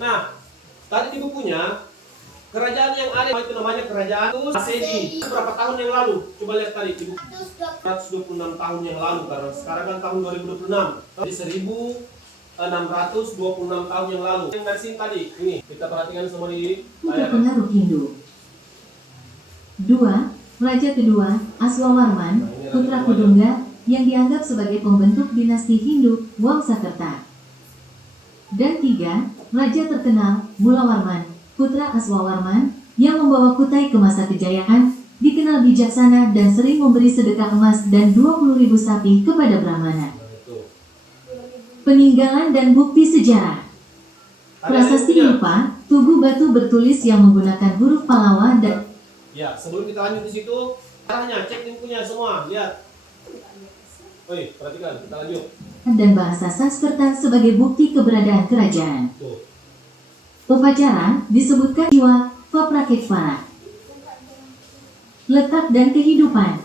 Nah, tadi di bukunya kerajaan yang ada itu namanya kerajaan Masehi. Berapa tahun yang lalu? Coba lihat tadi di buku. 126 tahun yang lalu, karena sekarang kan tahun 2026. Jadi 1626 tahun yang lalu. Yang dari sini tadi, ini kita perhatikan semua di layar. Pengaruh Hindu. 2. Raja kedua, Aswawarman, putra Kudungga, yang dianggap sebagai pembentuk dinasti Hindu, Wangsakerta. Dan 3. Raja terkenal, Mulawarman, putra Aswawarman, yang membawa Kutai ke masa kejayaan, dikenal bijaksana dan sering memberi sedekah emas dan 20.000 sapi kepada Brahmana. Peninggalan dan bukti sejarah. Prasasti Yupa, tugu batu bertulis yang menggunakan huruf Pallawa dan... Ya, sebelum kita lanjut di situ, caranya cek bukunya semua, lihat. Oi, perhatikan, kita lanjut. Dan bahasa Sanskerta sebagai bukti keberadaan kerajaan. Tuh. Upacara disebutkan jiwa, Vapraketvara. Letak dan kehidupan.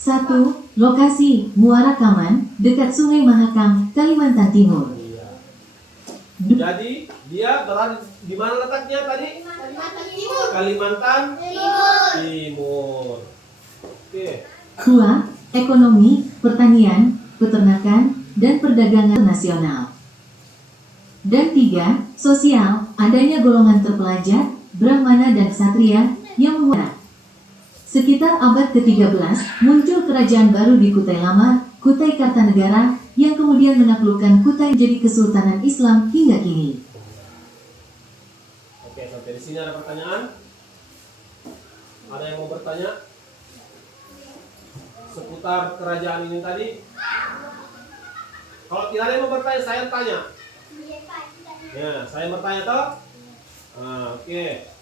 1. Lokasi, Muara Kaman, dekat Sungai Mahakam, Kalimantan Timur. Iya. Jadi, dia berada di mana letaknya tadi? Kalimantan Timur. Kalimantan Timur. Oke. 2. Ekonomi, pertanian, peternakan, dan perdagangan nasional. Dan 3. Sosial, adanya golongan terpelajar, Brahmana dan Ksatria, yang memuat. Sekitar abad ke-13, muncul kerajaan baru di Kutai Lama, Kutai Kartanegara, yang kemudian menaklukkan Kutai menjadi Kesultanan Islam hingga kini. Oke, sampai di sini ada pertanyaan? Ada yang mau bertanya? Seputar kerajaan ini tadi? Kalau tidak ada yang mau bertanya, saya tanya. Ya, saya bertanya toh? Oke.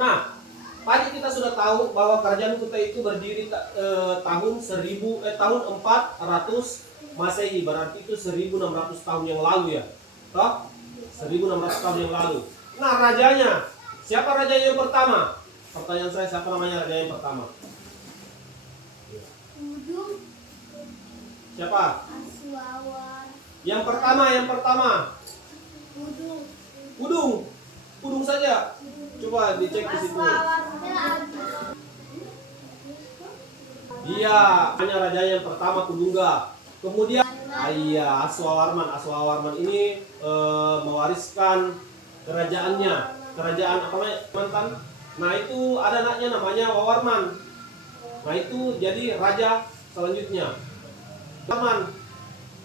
Nah, tadi kita sudah tahu bahwa kerajaan Kutai itu berdiri tahun 400 Masehi, berarti itu 1600 tahun yang lalu ya. Toh? 1600 tahun yang lalu. Nah, rajanya, siapa raja yang pertama? Pertanyaan saya, siapa namanya raja yang pertama? Kudung. Siapa? Aswawar. Yang pertama. Kudung. Kudung saja. Coba dicek di situ. Dia hanya raja yang pertama, Kudungga. Kemudian Aswawarman ini mewariskan kerajaannya. Kerajaan apa namanya? Mantan. Nah, itu ada anaknya namanya Wawarman. Nah, itu jadi raja selanjutnya.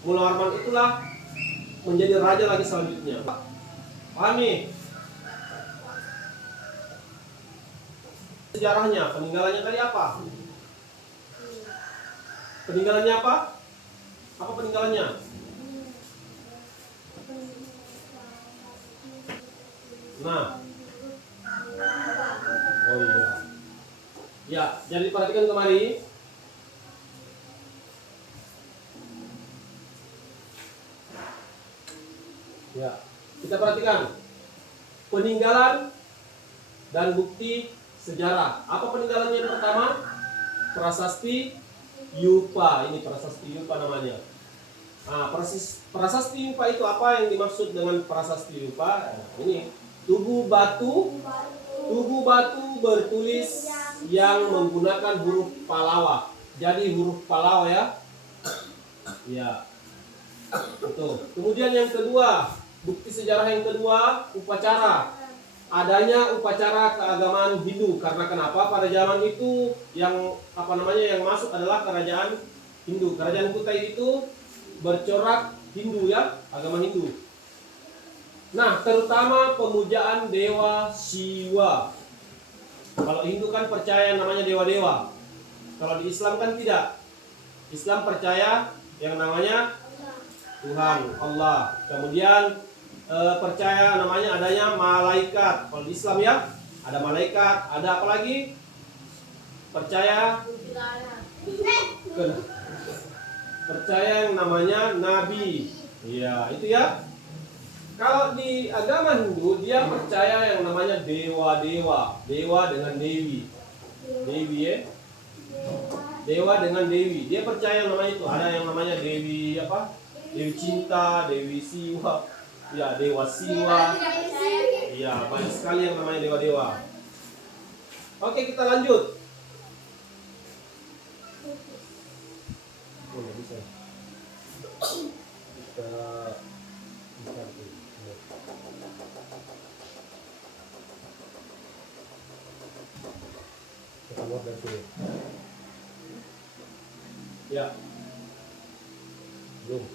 Mulawarman itulah menjadi raja lagi selanjutnya. Paham nih? Sejarahnya, peninggalannya tadi apa? Peninggalannya apa? Apa peninggalannya? Nah. Oh iya. Ya, jadi perhatikan kemari. Ya, kita perhatikan peninggalan dan bukti sejarah. Apa peninggalannya yang pertama? Prasasti Yupa. Ini prasasti Yupa namanya. Nah, prasasti Yupa itu apa yang dimaksud dengan prasasti Yupa? Nah, ini tugu batu bertulis yang menggunakan huruf Pallawa. Jadi huruf Pallawa ya. Ya. Betul. Kemudian yang kedua, bukti sejarah yang kedua, upacara. Adanya upacara keagamaan Hindu. Karena kenapa? Pada zaman itu yang masuk adalah kerajaan Hindu. Kerajaan Kutai itu bercorak Hindu ya, agama Hindu. Nah, terutama pemujaan dewa Shiva. Kalau Hindu kan percaya yang namanya dewa-dewa. Kalau di Islam kan tidak. Islam percaya yang namanya Tuhan, Allah. Kemudian percaya namanya adanya malaikat. Kalau di Islam ya, ada malaikat, ada apa lagi? Percaya yang namanya nabi. Iya, itu ya. Kalau di agama Hindu dia percaya yang namanya dewa-dewa, dewa dengan dewi. Dewi ya. Dewa dengan dewi. Dia percaya yang namanya itu. Ada yang namanya dewi apa? Dewi Cinta, Dewi Siwa, ya Dewa Siwa. Iya, banyak sekali yang namanya dewa-dewa. Oke, kita lanjut. Oh, nggak bisa. Kita keluar dari sini. Ya. Belum.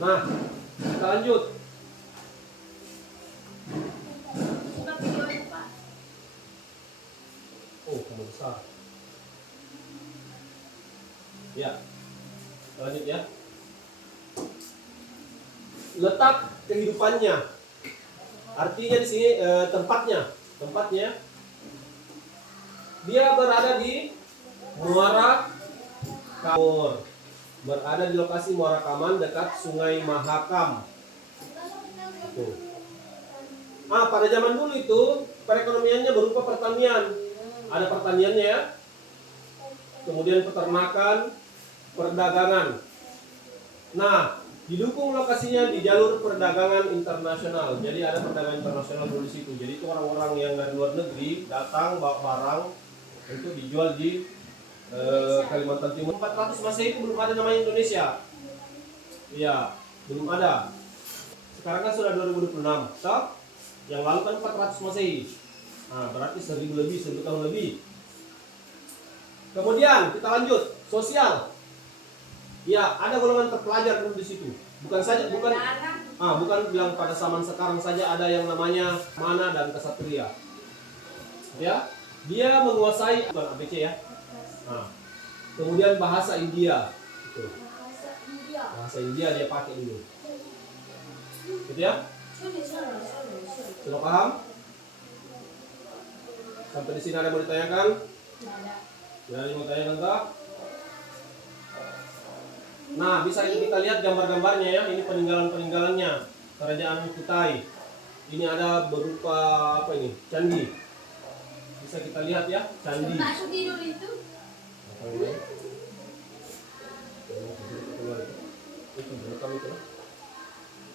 Nah, kita lanjut. Oh, kamu besar. Ya. Kita lanjut ya. Letak kehidupannya. Artinya di sini tempatnya. Dia berada di Muara Kamur. Berada di lokasi Muara Kaman dekat Sungai Mahakam. Tuh. Pada zaman dulu itu perekonomiannya berupa pertanian. Ada pertaniannya ya. Kemudian peternakan, perdagangan. Nah, didukung lokasinya di jalur perdagangan internasional. Jadi ada perdagangan internasional dulu di situ. Jadi itu orang-orang yang dari luar negeri datang bawa barang untuk dijual di Kalimantan Timur. 400 Masehi itu belum ada namanya Indonesia. Iya, belum ada. Sekarang kan sudah 2026. So, yang lalu kan 400 Masehi. Nah, berarti 1000 lebih, 1000 tahun lebih. Kemudian kita lanjut, sosial. Ya, ada golongan terpelajar dulu di situ. Bukan bilang pada zaman sekarang saja ada yang namanya mana dan kesatria. Ya, dia menguasai bukan ABC ya. Nah, kemudian bahasa India. Gitu. Bahasa India dia pakai dulu. Gitu ya? Sudah paham? Sampai di sini ada yang mau ditanyakan? Tidak ada yang mau ditanyakan tak? Nah, bisa kita lihat gambar-gambarnya ya. Ini peninggalan-peninggalannya Kerajaan Kutai. Ini ada berupa apa ini? Candi. Bisa kita lihat ya, candi.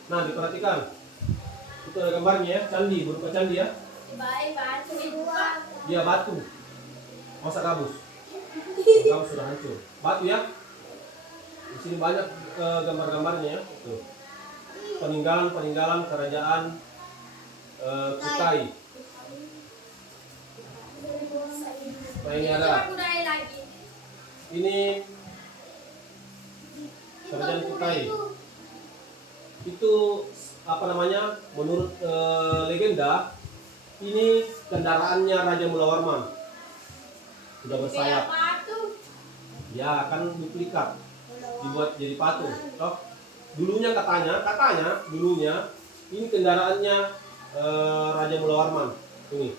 Nah, diperhatikan. Itu ada gambarnya ya, candi, berupa candi ya. Iya, batu. Masa gabus? Gabus sudah hancur. Batu ya. Di sini banyak gambar-gambarnya ya. Tuh. Peninggalan kerajaan Kutai. Nah, ini ada. Ini kerajaan Kutai. Itu apa namanya? Menurut legenda, ini kendaraannya Raja Mulawarman. Sudah bersayap. Ya, kan duplikat. Dibuat jadi patung. Toh, dulunya katanya dulunya ini kendaraannya Raja Mulawarman. Ini.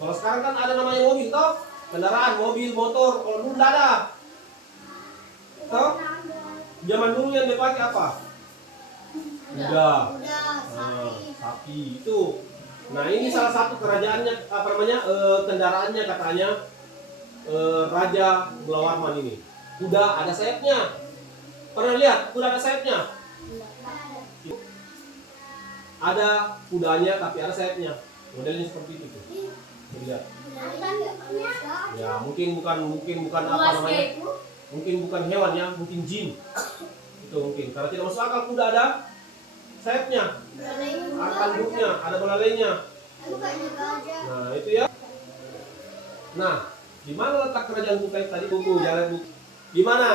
Kalau sekarang kan ada namanya mobil toh, kendaraan, mobil, motor. Kalau dulu tidak ada. Toh, zaman dulu yang dipakai apa? Kuda. Sapi itu. Nah, ini salah satu kerajaannya apa namanya? Kendaraannya katanya Raja Mulawarman ini. Kuda ada sayapnya. Pernah lihat kuda ada sayapnya? Ada kudanya tapi ada sayapnya. Modelnya seperti itu tuh. Lihat. Ya, mungkin bukan apa namanya? Mungkin bukan hewan ya, mungkin jin. Itu mungkin. Karena tidak masuk akal kuda ada sayapnya. Ada tanduknya, ada belalainya. Nah, itu ya. Nah, di mana letak kerajaan Kutai tadi? Tunggu, jalan buku. Di mana?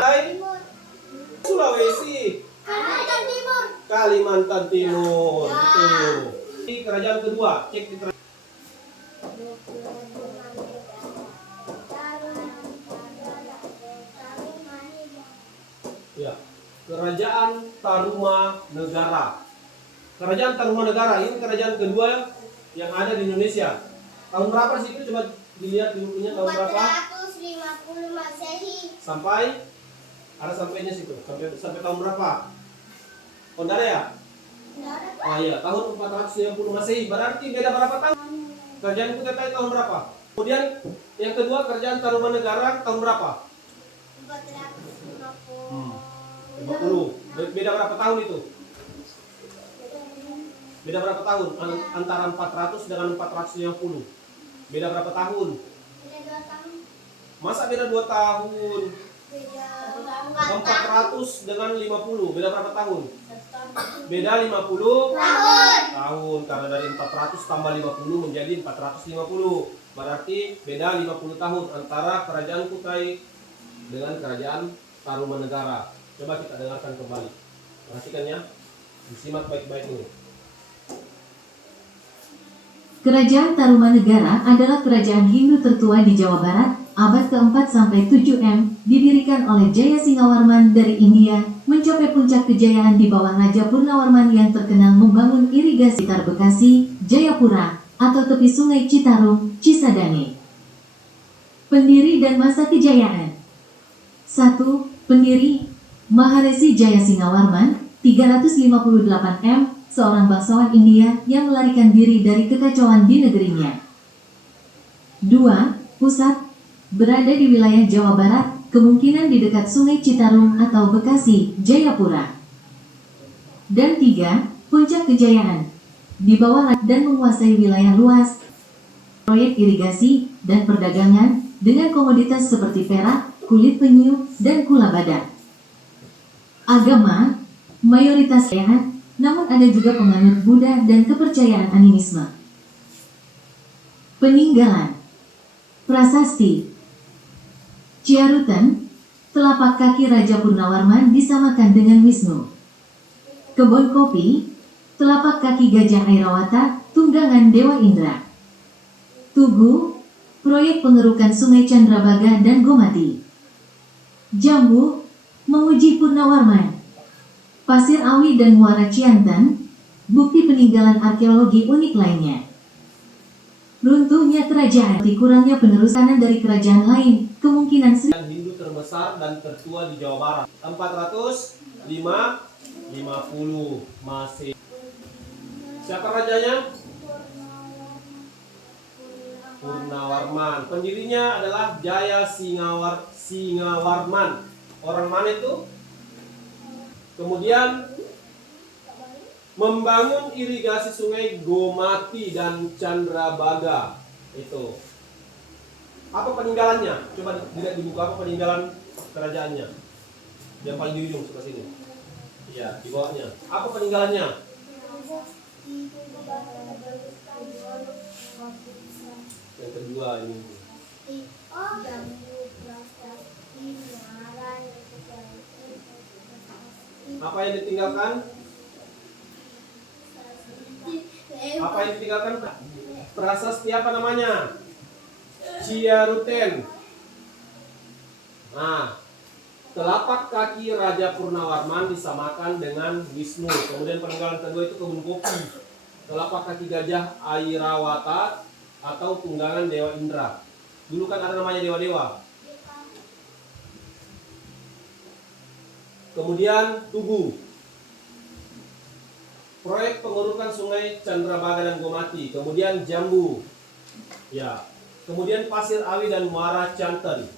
Sulawesi. Kalimantan Timur. Itu. Ini kerajaan kedua. Cek di ya. Kerajaan Tarumanegara. Kerajaan Tarumanegara ini kerajaan kedua yang ada di Indonesia. Tahun berapa sih itu? Coba dilihat di bukunya tahun berapa? 450 Masehi. Sampai ada sampainya situ. Sampai tahun berapa? Oh, enggak ada ya? Oh iya, tahun 450 Masehi. Berarti beda berapa tahun? Kerajaan Kutai tahun berapa? Kemudian yang kedua kerajaan Tarumanegara tahun berapa? 450 50. Beda berapa tahun itu? Beda berapa tahun? Antara 400 dengan 450. Beda berapa tahun? Beda 2 tahun. Masa beda 2 tahun? Beda 400 dengan 50. Beda berapa tahun? 1 tahun. Beda 50 Tahun. tahun. Karena dari 400 tambah 50 menjadi 450. Berarti beda 50 tahun antara kerajaan Kutai dengan kerajaan Tarumanegara. Coba kita dengarkan kembali. Perhatikan ya. Disimak baik-baik ini. Kerajaan Tarumanegara adalah kerajaan Hindu tertua di Jawa Barat, abad ke-4 sampai 7 didirikan oleh Jaya Singawarman dari India, mencapai puncak kejayaan di bawah Raja Purnawarman yang terkenal membangun irigasi Tar Bekasi, Jayapura, atau tepi Sungai Citarum, Cisadane. Pendiri dan masa kejayaan. 1. Pendiri Maharesi Jaya Singawarman, 358 seorang bangsawan India yang melarikan diri dari kekacauan di negerinya. 2. Pusat berada di wilayah Jawa Barat, kemungkinan di dekat Sungai Citarum atau Bekasi, Jayapura. Dan 3. Puncak kejayaan di bawah dan menguasai wilayah luas, proyek irigasi dan perdagangan dengan komoditas seperti perak, kulit penyu, dan gula badak. Agama mayoritas sehat, namun ada juga penganut Buddha dan kepercayaan animisme. Peninggalan prasasti Ciarutan, telapak kaki Raja Purnawarman disamakan dengan Wisnu. Kebun kopi, telapak kaki Gajah Airawata, tunggangan Dewa Indra. Tugu, proyek pengerukan Sungai Candrabaga dan Gomati. Jambu, memuji Purnawarman. Pasir Awi dan Muara Ciantan, bukti peninggalan arkeologi unik lainnya. Runtuhnya kerajaan, kurangnya penerus kanan dari kerajaan lain, kemungkinan Hindu terbesar dan tertua di Jawa Barat. 450 masih. Siapa rajanya? Purnawarman. Pendirinya adalah Jaya Singawarman. Orang mana itu? Kemudian membangun irigasi sungai Gomati dan Candrabaga. Itu. Apa peninggalannya? Coba dilihat di buku apa peninggalan kerajaannya. Yang paling di ujung sebelah sini. Iya, di bawahnya. Apa peninggalannya? Yang kedua ini. Apa yang ditinggalkan? Apa yang ditinggalkan? Prasasti apa namanya? Ciaruten. Nah, telapak kaki Raja Purnawarman disamakan dengan Wisnu. Kemudian peninggalan kedua itu kebun kopi. Telapak kaki Gajah Airawata atau tunggangan Dewa Indra. Dulu kan ada namanya dewa-dewa. Kemudian Tugu, proyek pengurukan Sungai Candrabaga dan Gomati. Kemudian Jambu, ya. Kemudian Pasir Awi dan Muara Ciantan.